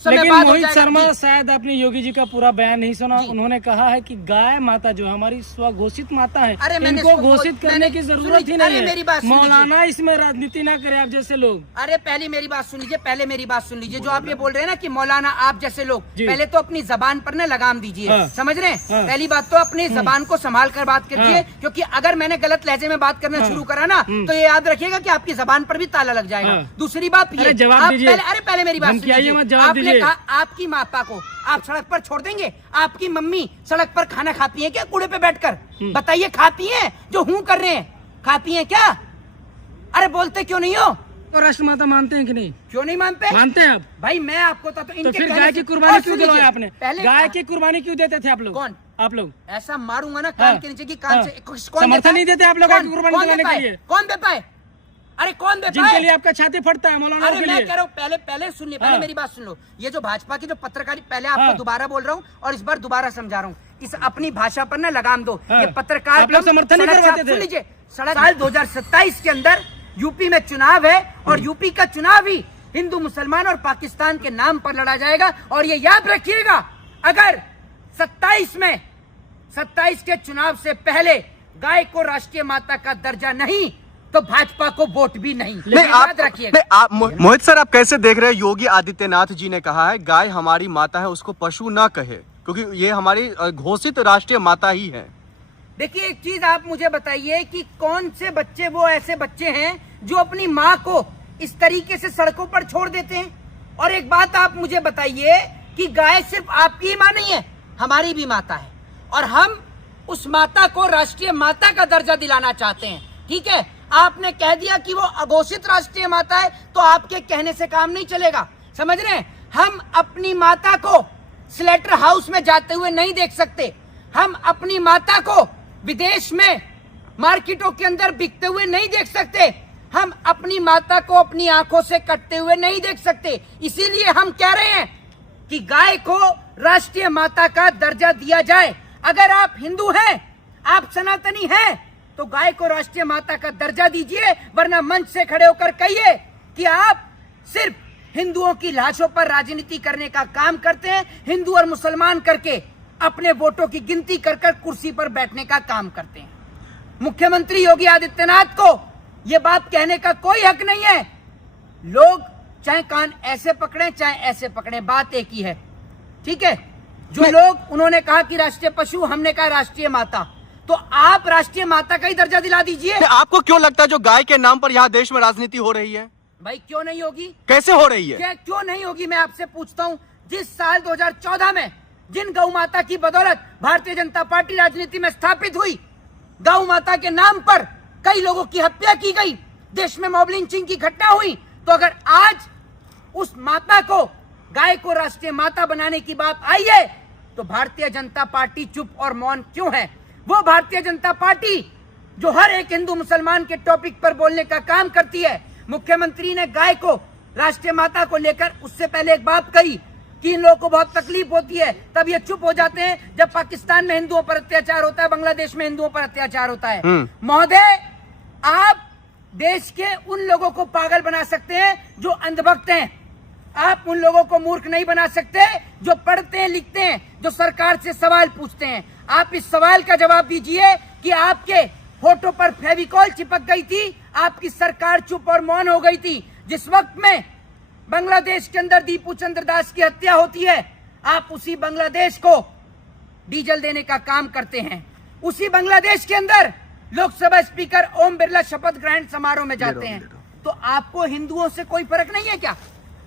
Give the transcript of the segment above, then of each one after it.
लेकिन मोहित शर्मा शायद आपने योगी जी का पूरा बयान नहीं सुना। उन्होंने कहा है कि गाय माता जो हमारी स्वघोषित माता है, इनको घोषित करने की जरूरत ही नहीं है। मौलाना इसमें राजनीति ना करे आप जैसे लोग। अरे पहले मेरी बात सुन लीजिए, पहले मेरी बात सुन लीजिए। जो आप ये बोल रहे हैं ना कि मौलाना आप जैसे लोग, पहले तो अपनी जबान पर ना लगाम दीजिए। समझ रहे हैं? पहली बात तो अपनी जबान को संभाल कर बात कीजिए, क्योंकि अगर मैंने गलत लहजे में बात करना शुरू करा ना तो ये याद रखिएगा कि आपकी जबान पर भी ताला लग जाएगा। दूसरी बात ये, अरे पहले मेरी बात सुनिए। आपने कहा आपकी माता को आप सड़क पर छोड़ देंगे? आपकी मम्मी सड़क पर खाना खाती है क्या कूड़े पे बैठकर? बताइए, खाती हैं? जो हूँ कर रहे हैं खाती हैं क्या? अरे बोलते क्यों नहीं हो? तो राष्ट्र माता मानते हैं कि नहीं? क्यों नहीं मानते? मानते हैं आप? भाई मैं आपको तो इनके फिर गाय की कुर्बानी क्यों दिलवाई आपने? गाय की कुर्बानी क्यों देते थे आप लोग? कौन? आप लोग। ऐसा मारूंगा ना कान के नीचे की कान से। समर्थन नहीं देते आप लोग गाय की कुर्बानी दिलाने के लिए? कौन दे पाए? अरे कौन दे जिनके लिए आपका छाती फटता है मौलाना के लिए। मैं कह रहा हूँ पहले सुनिए, पहले मेरी बात सुन लो। ये जो भाजपा की जो पत्रकारिता, पहले आपको दोबारा बोल रहा हूँ और इस बार दोबारा समझा रहा हूँ, इस अपनी भाषा पर ना लगाम दो। ये पत्रकार समर्थन नहीं करवाते थे। सुन लीजिए, साल 2027 के अंदर यूपी में चुनाव है और यूपी का चुनाव ही हिंदू मुसलमान और पाकिस्तान के नाम पर लड़ा जाएगा। और ये याद रखिएगा, अगर 27 के चुनाव से पहले गाय को राष्ट्रीय माता का दर्जा नहीं तो भाजपा को वोट भी नहीं। याद रखिएगा। मोहित सर, आप कैसे देख रहे हैं? योगी आदित्यनाथ जी ने कहा है गाय हमारी माता है, उसको पशु ना कहे, क्योंकि ये हमारी घोषित राष्ट्रीय माता ही है। देखिए, एक चीज आप मुझे बताइए कि कौन से बच्चे वो ऐसे बच्चे हैं जो अपनी माँ को इस तरीके से सड़कों पर छोड़ देते हैं? और एक बात आप मुझे बताइए कि गाय सिर्फ आपकी ही माँ नहीं है, हमारी भी माता है, और हम उस माता को राष्ट्रीय माता का दर्जा दिलाना चाहते हैं। ठीक है, आपने कह दिया कि वो अघोषित राष्ट्रीय माता है, तो आपके कहने से काम नहीं चलेगा। समझ रहे हैं? हम अपनी माता को स्लेटर हाउस में जाते हुए नहीं देख सकते। हम अपनी माता को विदेश में मार्केटों के अंदर बिकते हुए नहीं देख सकते। हम अपनी माता को अपनी आंखों से कटते हुए नहीं देख सकते। इसीलिए हम कह रहे हैं कि गाय को राष्ट्रीय माता का दर्जा दिया जाए। अगर आप हिंदू हैं, आप सनातनी हैं, तो गाय को राष्ट्रीय माता का दर्जा दीजिए, वरना मंच से खड़े होकर कहिए कि आप सिर्फ हिंदुओं की लाशों पर राजनीति करने का काम करते हैं, हिंदू और मुसलमान करके अपने वोटों की गिनती कर कर कुर्सी पर बैठने का काम करते हैं। मुख्यमंत्री योगी आदित्यनाथ को यह बात कहने का कोई हक नहीं है। लोग चाहे कान ऐसे पकड़े चाहे ऐसे पकड़े, बात एक ही है। ठीक है, जो लोग उन्होंने कहा कि राष्ट्रीय पशु, हमने कहा राष्ट्रीय माता, तो आप राष्ट्रीय माता का ही दर्जा दिला दीजिए। आपको क्यों लगता है जो गाय के नाम पर यहाँ देश में राजनीति हो रही है? भाई क्यों नहीं होगी? कैसे हो रही है? क्यों नहीं होगी? मैं आपसे पूछता हूँ, जिस साल 2014 में जिन गौ माता की बदौलत भारतीय जनता पार्टी राजनीति में स्थापित हुई, गौ माता के नाम पर कई लोगों की हत्या की गई, देश में मॉब लिंचिंग की घटना हुई, तो अगर आज उस माता को, गाय को राष्ट्रीय माता बनाने की बात आई है, तो भारतीय जनता पार्टी चुप और मौन क्यों है? वो भारतीय जनता पार्टी जो हर एक हिंदू मुसलमान के टॉपिक पर बोलने का काम करती है। मुख्यमंत्री ने गाय को राष्ट्रीय माता को लेकर उससे पहले एक बात कही कि इन लोगों को बहुत तकलीफ होती है, तब ये चुप हो जाते हैं जब पाकिस्तान में हिंदुओं पर अत्याचार होता है, बांग्लादेश में हिंदुओं पर अत्याचार होता है। महोदय, आप देश के उन लोगों को पागल बना सकते हैं जो अंधभक्त हैं, आप उन लोगों को मूर्ख नहीं बना सकते जो पढ़ते हैं, लिखते हैं, जो सरकार से सवाल पूछते हैं। आप इस सवाल का जवाब दीजिए कि आपके होठों पर फेविकॉल चिपक गई थी, आपकी सरकार चुप और मौन हो गई थी जिस वक्त में बांग्लादेश के अंदर दीपू चंद्र दास की हत्या होती है। आप उसी बांग्लादेश को डीजल देने का काम करते हैं। उसी बांग्लादेश के अंदर लोकसभा स्पीकर ओम बिरला शपथ ग्रहण समारोह में जाते हैं। तो आपको हिंदुओं से कोई फर्क नहीं है क्या?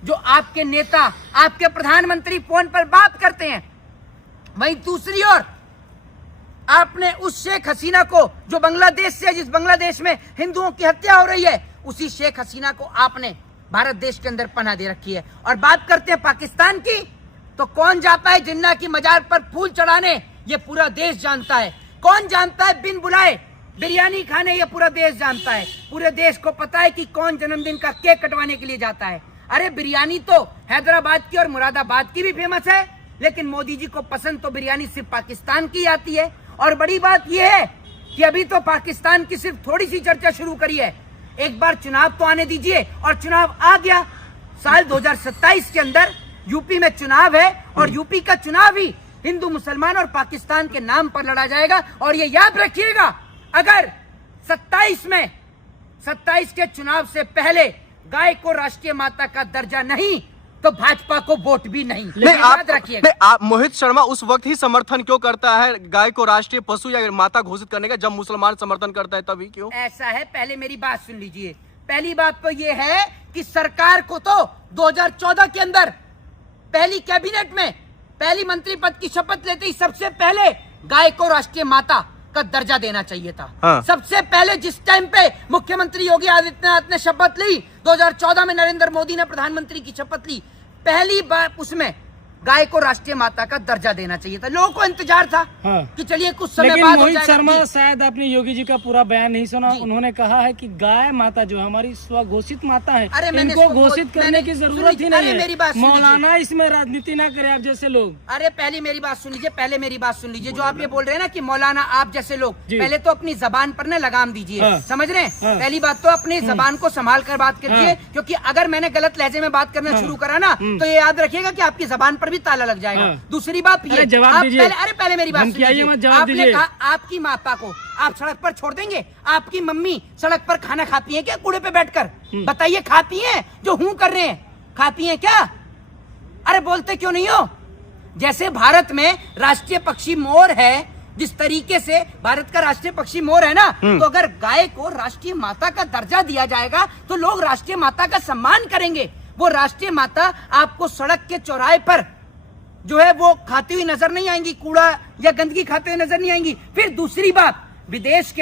जो आपके नेता, आपके प्रधानमंत्री फोन पर बात करते हैं, वहीं दूसरी ओर आपने उस शेख हसीना को जो बांग्लादेश से, जिस बांग्लादेश में हिंदुओं की हत्या हो रही है, उसी शेख हसीना को आपने भारत देश के अंदर पनाह दे रखी है। और बात करते हैं पाकिस्तान की, तो कौन जाता है जिन्ना की मजार पर फूल चढ़ाने? ये पूरा देश जानता है। कौन जानता है बिन बुलाए बिरयानी खाने? ये पूरा देश जानता है। पूरे देश को पता है कि कौन जन्मदिन का केक कटवाने के लिए जाता है। अरे बिरयानी तो हैदराबाद की और मुरादाबाद की भी फेमस है, लेकिन मोदी जी को पसंद तो बिरयानी सिर्फ पाकिस्तान की आती है। और बड़ी बात यह है कि अभी तो पाकिस्तान की सिर्फ थोड़ी सी चर्चा शुरू करी है, एक बार चुनाव तो आने दीजिए। और चुनाव आ गया, साल 2027 के अंदर यूपी में चुनाव है और यूपी का चुनाव ही हिंदू मुसलमान और पाकिस्तान के नाम पर लड़ा जाएगा। और ये याद रखिएगा, अगर 27 के चुनाव से पहले गाय को राष्ट्रीय माता का दर्जा नहीं तो भाजपा को वोट भी नहीं। याद रखिएगा। आप मोहित शर्मा उस वक्त ही समर्थन क्यों करता है गाय को राष्ट्रीय पशु या माता घोषित करने का, जब मुसलमान समर्थन करता है तभी क्यों? ऐसा है, पहले मेरी बात सुन लीजिए। पहली बात तो ये है कि सरकार को तो 2014 के अंदर पहली कैबिनेट में पहली मंत्री पद की शपथ लेते ही सबसे पहले गाय को राष्ट्रीय माता का दर्जा देना चाहिए था। हाँ। सबसे पहले जिस टाइम पे मुख्यमंत्री योगी आदित्यनाथ ने शपथ ली, 2014 में नरेंद्र मोदी ने प्रधानमंत्री की शपथ ली, पहली बार उसमें गाय को राष्ट्रीय माता का दर्जा देना चाहिए था। लोगों को इंतजार था हाँ। कि चलिए कुछ समय लेकिन बाद हो मोहित जाएगा। शर्मा शायद आपने योगी जी का पूरा बयान नहीं सुना। उन्होंने कहा है कि गाय माता जो हमारी स्वघोषित माता है, अरे मैंने इनको घोषित करने की जरूरत ही नहीं मेरी है। बात सुन लीजिए। मौलाना इसमें राजनीति ना करे आप जैसे लोग। अरे पहले मेरी बात सुन लीजिए, जो आप ये बोल रहे हैं ना कि मौलाना आप जैसे लोग, जी। पहले तो अपनी जबान पर ना लगाम दीजिए। हाँ। समझ रहे हैं? हाँ। पहली बात तो अपनी जबान को संभाल कर बात कीजिए, हाँ। क्योंकि अगर मैंने गलत लहजे में बात करना शुरू करा ना तो ये याद रखिएगा कि आपकी जबान पर भी ताला लग जाएगा। दूसरी बात ये, अरे जवाब आप दीजिए। पहले मेरी बात धमकी आइए मत, सुनिए। जवाब आपने दीजिए। कहा आपकी माता को आप सड़क पर छोड़ देंगे? आपकी मम्मी सड़क पर खाना खाती है क्या कूड़े पे बैठकर? बताइए, खाती है? जो हूं कर रहे हैं खाती है क्या? अरे बोलते क्यों नहीं हो? जैसे भारत में राष्ट्रीय पक्षी मोर है, जिस तरीके से भारत का राष्ट्रीय पक्षी मोर है ना, तो अगर गाय को राष्ट्रीय माता का दर्जा दिया जाएगा तो लोग राष्ट्रीय माता का सम्मान करेंगे। वो राष्ट्रीय माता आपको सड़क के चौराहे पर जो है वो खाती हुई नजर नहीं आएंगी, कूड़ा या गंदगी खाते हुए नजर नहीं आएंगी। फिर दूसरी बात, विदेश के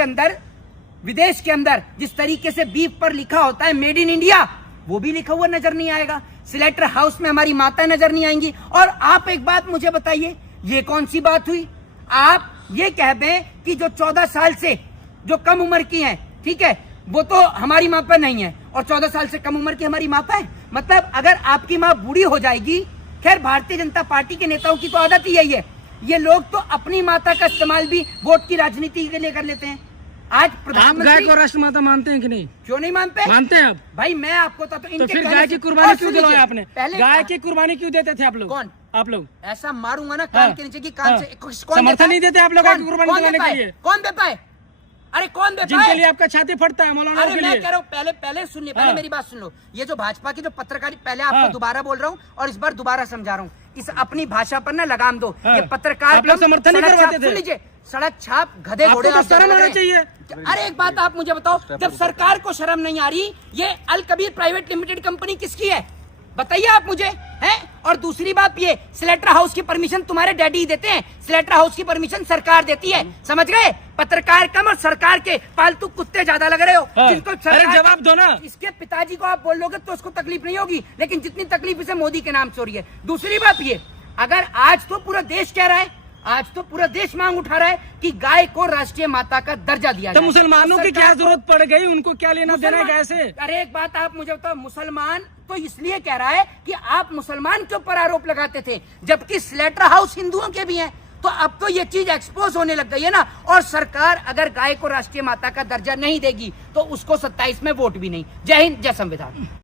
अंदर जिस तरीके से बीफ पर लिखा होता है मेड इन इंडिया, वो भी लिखा हुआ नजर नहीं आएगा। स्लेटर हाउस में हमारी माता नजर नहीं आएंगी। और आप एक बात मुझे बताइए, ये कौन सी बात हुई? आप ये कह दें कि जो 14 साल से जो कम उम्र की हैं, ठीक है, वो तो हमारी मापा नहीं है, और 14 साल से कम उम्र की हमारी मापा है। मतलब अगर आपकी माँ बूढ़ी हो जाएगी, खैर भारतीय जनता पार्टी के नेताओं की तो आदत ही यही है, ये लोग तो अपनी माता का इस्तेमाल भी वोट की राजनीति के लिए कर लेते हैं। आज आप प्रधानमंत्री गाय को राष्ट्र माता मानते हैं कि नहीं? क्यों नहीं मानते? मानते हैं आप? भाई मैं आपको तो तो फिर गाय की कुर्बानी क्यों दिलवाई आपने? पहले गाय की कुर्बानी क्यों देते थे आप लोग? कौन? आप लोग ऐसा मारूंगा ना कान हाँ। के नीचे की कान हाँ। से कौन समर्थन देता है? नहीं देते आप लोग गाय की कौन? कुर्बानी कौन दिलाने देता के है? लिए? कौन देता है? अरे कौन देता जिनके है? लिए आपका छाती फटता है, मौलाना अरे के मैं लिए। कह रहा हूँ, पहले सुनिए, पहले हाँ। मेरी बात सुन लो। ये जो भाजपा की जो पत्रकारी, पहले आपको हाँ। दोबारा बोल रहा हूँ और इस बार दोबारा समझा रहा हूँ, इस अपनी भाषा पर ना लगाम दो। हाँ। ये पत्रकार आप लोग समर्थन नहीं करवाते थे। सुन लीजिए, सड़क छाप गधे घोड़े आपको तो आप शर्म लग आना रहे हैं। चाहिए। अरे एक बात आप मुझे बताओ, जब सरकार को शर्म नहीं आ रही, ये अल कबीर प्राइवेट लिमिटेड कंपनी किसकी है? बताइए आप मुझे, हैं? और दूसरी बात, ये स्लेटर हाउस की परमिशन तुम्हारे डैडी ही देते हैं, स्लेटर हाउस की परमिशन सरकार देती है। समझ गए? पत्रकार कम और सरकार के पालतू कुत्ते ज्यादा लग रहे हो। हाँ। जिनको अरे सरकार जवाब दो ना। इसके पिताजी को आप बोल लोगे तो उसको तकलीफ नहीं होगी, लेकिन जितनी तकलीफ इसे मोदी के नाम से हो रही है। दूसरी बात ये, अगर आज तो पूरा देश कह रहा है, आज तो पूरा देश मांग उठा रहा है कि गाय को राष्ट्रीय माता का दर्जा दिया तो जाए। मुसलमानों की क्या सरकार को- जरूरत पड़ गई? उनको क्या लेना देना है गाय से? अरे एक बात आप मुझे बताओ, मुसलमान तो इसलिए कह रहा है कि आप मुसलमान के ऊपर आरोप लगाते थे, जबकि स्लेटर हाउस हिंदुओं के भी हैं। तो अब तो ये चीज एक्सपोज होने लग गई है ना। और सरकार अगर गाय को राष्ट्रीय माता का दर्जा नहीं देगी तो उसको 27 में वोट भी नहीं। जय हिंद, जय संविधान।